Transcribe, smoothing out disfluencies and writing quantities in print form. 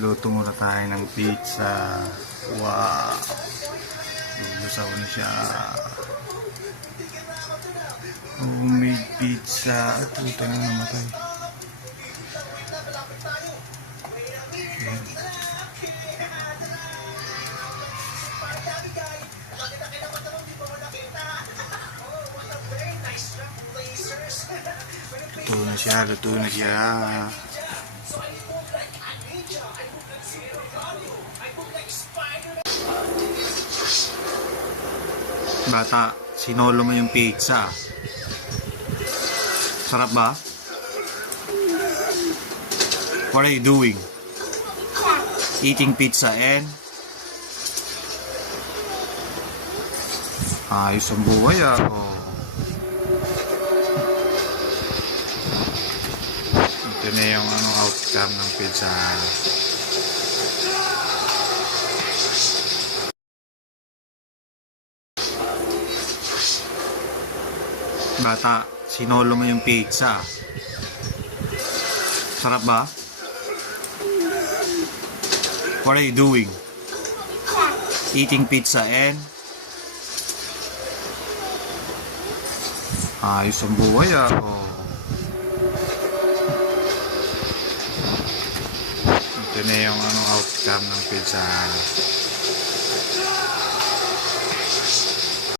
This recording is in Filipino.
Luto muna tayo ng pizza. Wow! Lusaw na siya. Homemade pizza. At puta na namatay. Okay. Luto na siya. Luto na siya. Bata, sinolo mo yung pizza. Sarap ba? What are you doing? Eating pizza and ayos ang buhay ah. Oh. Ito na yung outcome ng pizza. Bata, sinolo mo yung pizza. Sarap ba? What are you doing? Eating pizza and ayos ang buhay ah. Oh. Ito na yung outcome ng pizza.